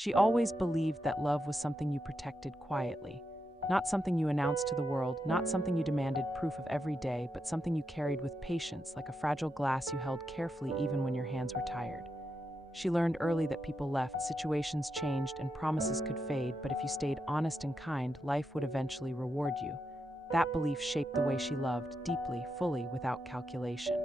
She always believed that love was something you protected quietly, not something you announced to the world, not something you demanded proof of every day, but something you carried with patience, like a fragile glass you held carefully even when your hands were tired. She learned early that people left, situations changed, and promises could fade, but if you stayed honest and kind, life would eventually reward you. That belief shaped the way she loved, deeply, fully, without calculation.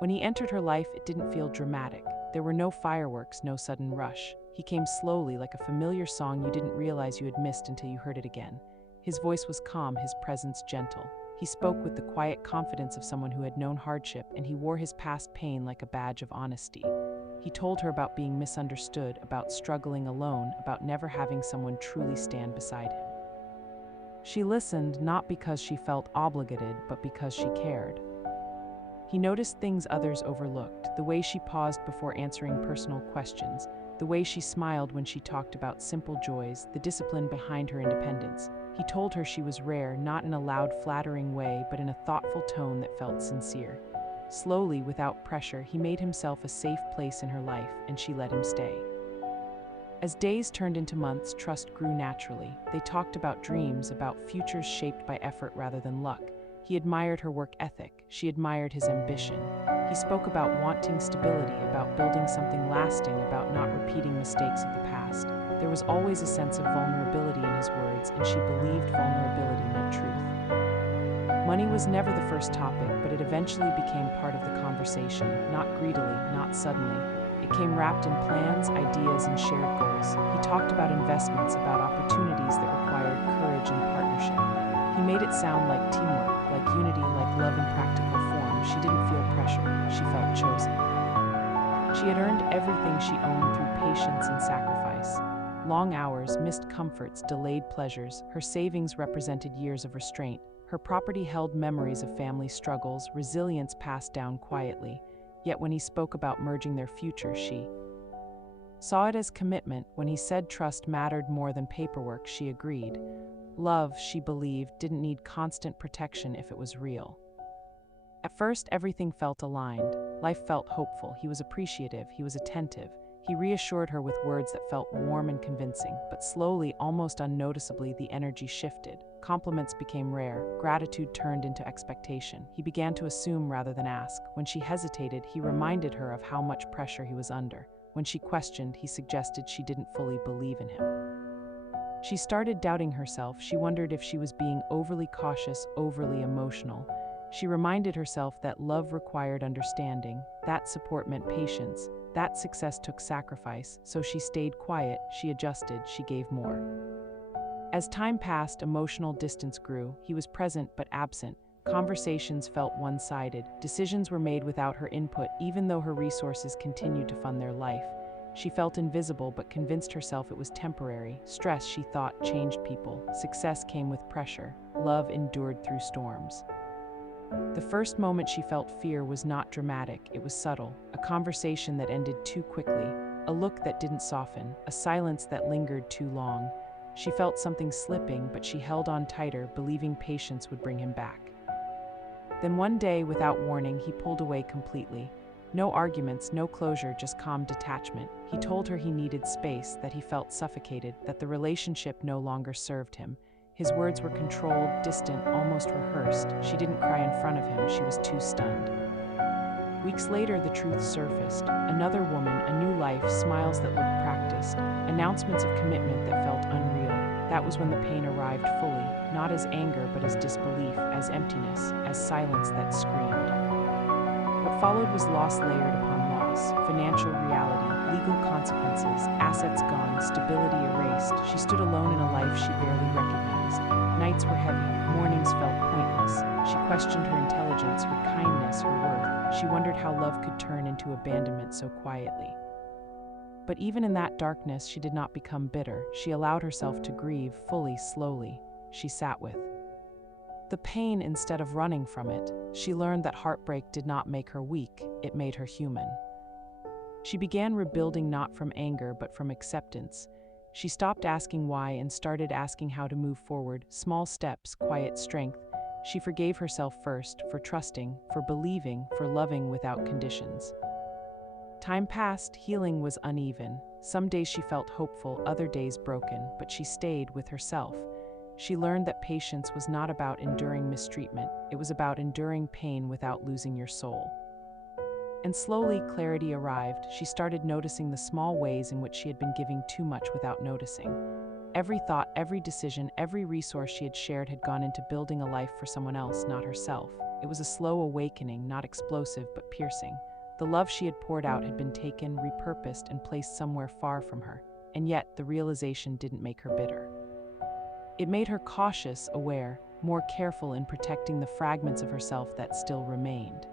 When he entered her life, it didn't feel dramatic. There were no fireworks, no sudden rush. He came slowly, like a familiar song you didn't realize you had missed until you heard it again. His voice was calm, his presence gentle. He spoke with the quiet confidence of someone who had known hardship, and he wore his past pain like a badge of honesty. He told her about being misunderstood, about struggling alone, about never having someone truly stand beside him. She listened, not because she felt obligated, but because she cared. He noticed things others overlooked, the way she paused before answering personal questions, the way she smiled when she talked about simple joys, the discipline behind her independence. He told her she was rare, not in a loud, flattering way, but in a thoughtful tone that felt sincere. Slowly, without pressure, he made himself a safe place in her life, and she let him stay. As days turned into months, trust grew naturally. They talked about dreams, about futures shaped by effort rather than luck. He admired her work ethic. She admired his ambition. He spoke about wanting stability, about building something lasting, about not repeating mistakes of the past. There was always a sense of vulnerability in his words, and she believed vulnerability meant truth. Money was never the first topic, but it eventually became part of the conversation, not greedily, not suddenly. It came wrapped in plans, ideas, and shared goals. He talked about investments, about opportunities that required courage and partnership. He made it sound like teamwork, like unity, like love in practical form. She didn't feel pressure. She felt chosen. She had earned everything she owned through patience and sacrifice. Long hours, missed comforts, delayed pleasures. Her savings represented years of restraint. Her property held memories of family struggles, resilience passed down quietly. Yet when he spoke about merging their future, she saw it as commitment. When he said trust mattered more than paperwork, she agreed. Love, she believed, didn't need constant protection if it was real. At first, everything felt aligned. Life felt hopeful. He was appreciative. He was attentive. He reassured her with words that felt warm and convincing. But slowly, almost unnoticeably, the energy shifted. Compliments became rare. Gratitude turned into expectation. He began to assume rather than ask. When she hesitated, he reminded her of how much pressure he was under. When she questioned, he suggested she didn't fully believe in him. She started doubting herself. She wondered if she was being overly cautious, overly emotional. She reminded herself that love required understanding, that support meant patience, that success took sacrifice, so she stayed quiet, she adjusted, she gave more. As time passed, emotional distance grew. He was present but absent. Conversations felt one-sided. Decisions were made without her input, even though her resources continued to fund their life. She felt invisible but convinced herself it was temporary. Stress, she thought, changed people. Success came with pressure. Love endured through storms. The first moment she felt fear was not dramatic, it was subtle. A conversation that ended too quickly, a look that didn't soften, a silence that lingered too long. She felt something slipping, but she held on tighter, believing patience would bring him back. Then one day, without warning, he pulled away completely. No arguments, no closure, just calm detachment. He told her he needed space, that he felt suffocated, that the relationship no longer served him. His words were controlled, distant, almost rehearsed. She didn't cry in front of him, she was too stunned. Weeks later, the truth surfaced. Another woman, a new life, smiles that looked practiced, announcements of commitment that felt unreal. That was when the pain arrived fully, not as anger but as disbelief, as emptiness, as silence that screamed. What followed was loss layered upon loss, financial reality, legal consequences, assets gone, stability erased. She stood alone in a life she barely recognized. Nights were heavy, mornings felt pointless. She questioned her intelligence, her kindness, her worth. She wondered how love could turn into abandonment so quietly. But even in that darkness, she did not become bitter. She allowed herself to grieve fully, slowly. She sat with the pain instead of running from it. She learned that heartbreak did not make her weak, it made her human. She began rebuilding not from anger but from acceptance. She stopped asking why and started asking how to move forward, small steps, quiet strength. She forgave herself first, for trusting, for believing, for loving without conditions. Time passed, healing was uneven. Some days she felt hopeful, other days broken, but she stayed with herself. She learned that patience was not about enduring mistreatment, it was about enduring pain without losing your soul. And slowly, clarity arrived. She started noticing the small ways in which she had been giving too much without noticing. Every thought, every decision, every resource she had shared had gone into building a life for someone else, not herself. It was a slow awakening, not explosive, but piercing. The love she had poured out had been taken, repurposed, and placed somewhere far from her. And yet, the realization didn't make her bitter. It made her cautious, aware, more careful in protecting the fragments of herself that still remained.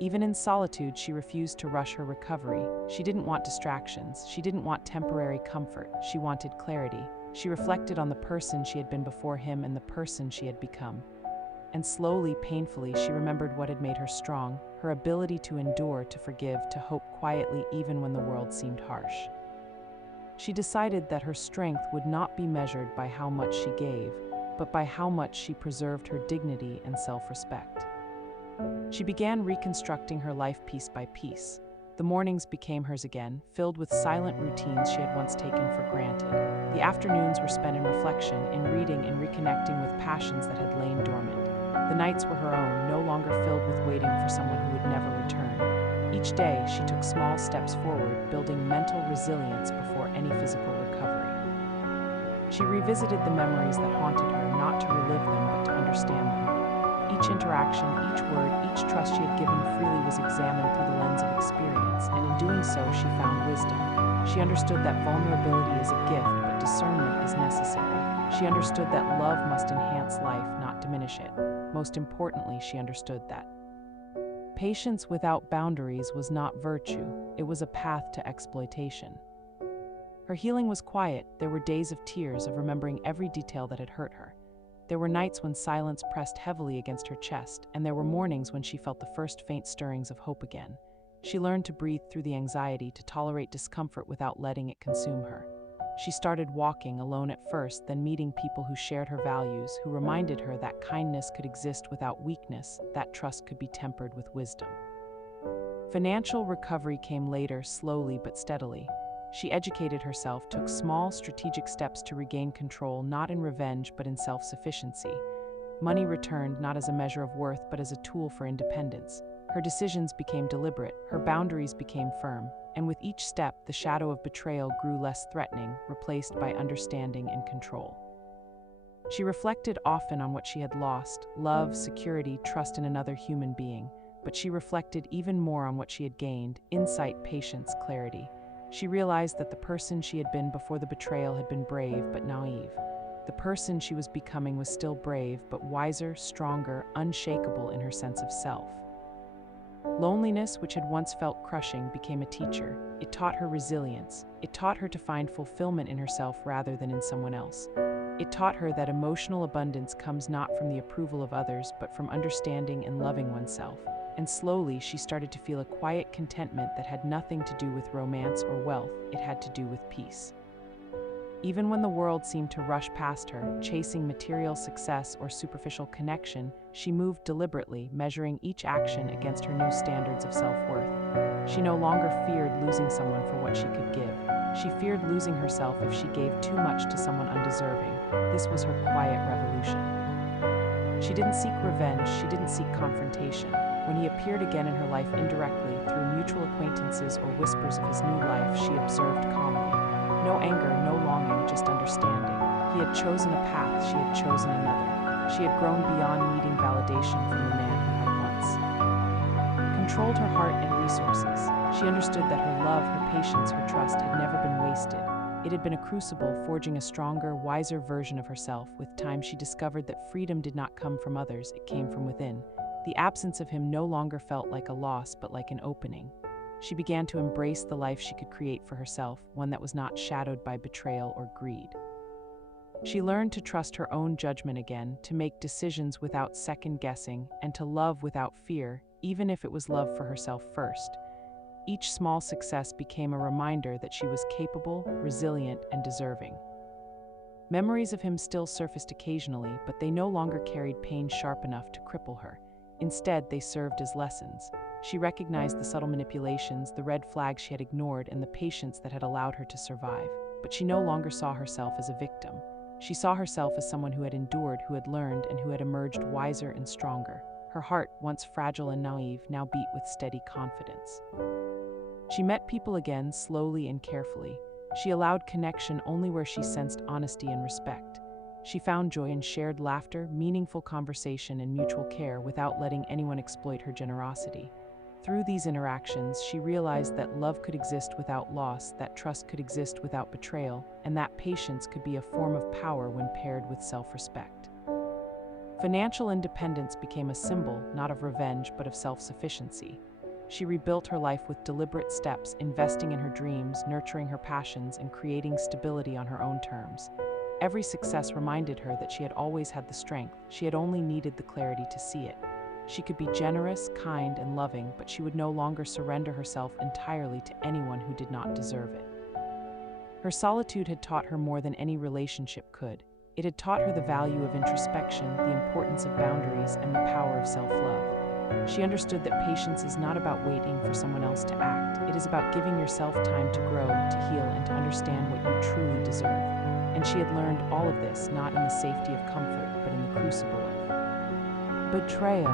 Even in solitude, she refused to rush her recovery. She didn't want distractions. She didn't want temporary comfort. She wanted clarity. She reflected on the person she had been before him and the person she had become. And slowly, painfully, she remembered what had made her strong, her ability to endure, to forgive, to hope quietly even when the world seemed harsh. She decided that her strength would not be measured by how much she gave, but by how much she preserved her dignity and self-respect. She began reconstructing her life piece by piece. The mornings became hers again, filled with silent routines she had once taken for granted. The afternoons were spent in reflection, in reading, and reconnecting with passions that had lain dormant. The nights were her own, no longer filled with waiting for someone who would never return. Each day, she took small steps forward, building mental resilience before any physical recovery. She revisited the memories that haunted her, not to relive them, but to understand them. Each interaction, each word, each trust she had given freely was examined through the lens of experience, and in doing so, she found wisdom. She understood that vulnerability is a gift, but discernment is necessary. She understood that love must enhance life, not diminish it. Most importantly, she understood that patience without boundaries was not virtue, it was a path to exploitation. Her healing was quiet. There were days of tears, of remembering every detail that had hurt her. There were nights when silence pressed heavily against her chest, and there were mornings when she felt the first faint stirrings of hope again. She learned to breathe through the anxiety, to tolerate discomfort without letting it consume her. She started walking, alone at first, then meeting people who shared her values, who reminded her that kindness could exist without weakness, that trust could be tempered with wisdom. Financial recovery came later, slowly but steadily. She educated herself, took small, strategic steps to regain control, not in revenge, but in self-sufficiency. Money returned not as a measure of worth, but as a tool for independence. Her decisions became deliberate, her boundaries became firm, and with each step, the shadow of betrayal grew less threatening, replaced by understanding and control. She reflected often on what she had lost: love, security, trust in another human being. But she reflected even more on what she had gained: insight, patience, clarity. She realized that the person she had been before the betrayal had been brave but naive. The person she was becoming was still brave but wiser, stronger, unshakable in her sense of self. Loneliness, which had once felt crushing, became a teacher. It taught her resilience. It taught her to find fulfillment in herself rather than in someone else. It taught her that emotional abundance comes not from the approval of others, but from understanding and loving oneself. And slowly, she started to feel a quiet contentment that had nothing to do with romance or wealth. It had to do with peace. Even when the world seemed to rush past her, chasing material success or superficial connection, she moved deliberately, measuring each action against her new standards of self-worth. She no longer feared losing someone for what she could give. She feared losing herself if she gave too much to someone undeserving. This was her quiet revolution. She didn't seek revenge, she didn't seek confrontation. When he appeared again in her life indirectly, through mutual acquaintances or whispers of his new life, she observed calmly. No anger, no longing, just understanding. He had chosen a path, she had chosen another. She had grown beyond needing validation from the man who had once controlled her heart and resources. She understood that her love, her patience, her trust had never been wasted. It had been a crucible, forging a stronger, wiser version of herself. With time, she discovered that freedom did not come from others, it came from within. The absence of him no longer felt like a loss, but like an opening. She began to embrace the life she could create for herself, one that was not shadowed by betrayal or greed. She learned to trust her own judgment again, to make decisions without second-guessing, and to love without fear, even if it was love for herself first. Each small success became a reminder that she was capable, resilient, and deserving. Memories of him still surfaced occasionally, but they no longer carried pain sharp enough to cripple her. Instead, they served as lessons. She recognized the subtle manipulations, the red flags she had ignored, and the patience that had allowed her to survive. But she no longer saw herself as a victim. She saw herself as someone who had endured, who had learned, and who had emerged wiser and stronger. Her heart, once fragile and naive, now beat with steady confidence. She met people again, slowly and carefully. She allowed connection only where she sensed honesty and respect. She found joy in shared laughter, meaningful conversation, and mutual care without letting anyone exploit her generosity. Through these interactions, she realized that love could exist without loss, that trust could exist without betrayal, and that patience could be a form of power when paired with self-respect. Financial independence became a symbol, not of revenge, but of self-sufficiency. She rebuilt her life with deliberate steps, investing in her dreams, nurturing her passions, and creating stability on her own terms. Every success reminded her that she had always had the strength. She had only needed the clarity to see it. She could be generous, kind, and loving, but she would no longer surrender herself entirely to anyone who did not deserve it. Her solitude had taught her more than any relationship could. It had taught her the value of introspection, the importance of boundaries, and the power of self-love. She understood that patience is not about waiting for someone else to act. It is about giving yourself time to grow, to heal, and to understand what you truly deserve. And she had learned all of this not in the safety of comfort, but in the crucible of betrayal.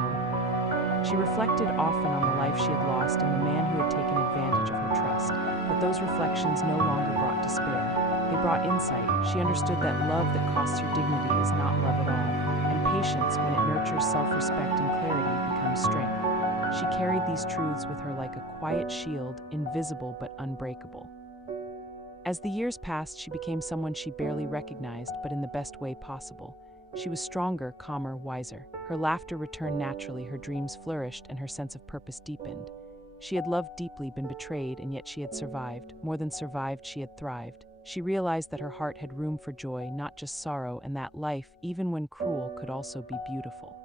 She reflected often on the life she had lost and the man who had taken advantage of her trust. But those reflections no longer brought despair. They brought insight. She understood that love that costs your dignity is not love at all, and patience, when it nurtures self-respect and clarity, becomes strength. She carried these truths with her like a quiet shield, invisible but unbreakable. As the years passed, she became someone she barely recognized, but in the best way possible. She was stronger, calmer, wiser. Her laughter returned naturally, her dreams flourished, and her sense of purpose deepened. She had loved deeply, been betrayed, and yet she had survived. More than survived, she had thrived. She realized that her heart had room for joy, not just sorrow, and that life, even when cruel, could also be beautiful.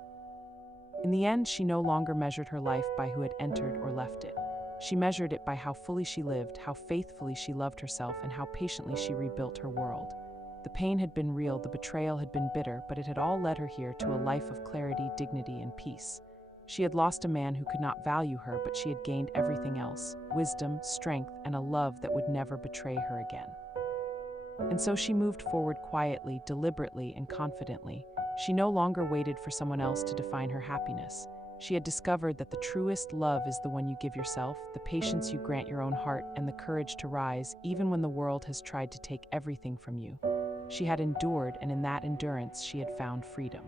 In the end, she no longer measured her life by who had entered or left it. She measured it by how fully she lived, how faithfully she loved herself, and how patiently she rebuilt her world. The pain had been real, the betrayal had been bitter, but it had all led her here to a life of clarity, dignity, and peace. She had lost a man who could not value her, but she had gained everything else: wisdom, strength, and a love that would never betray her again. And so she moved forward quietly, deliberately, and confidently. She no longer waited for someone else to define her happiness. She had discovered that the truest love is the one you give yourself, the patience you grant your own heart, and the courage to rise, even when the world has tried to take everything from you. She had endured, and in that endurance she had found freedom.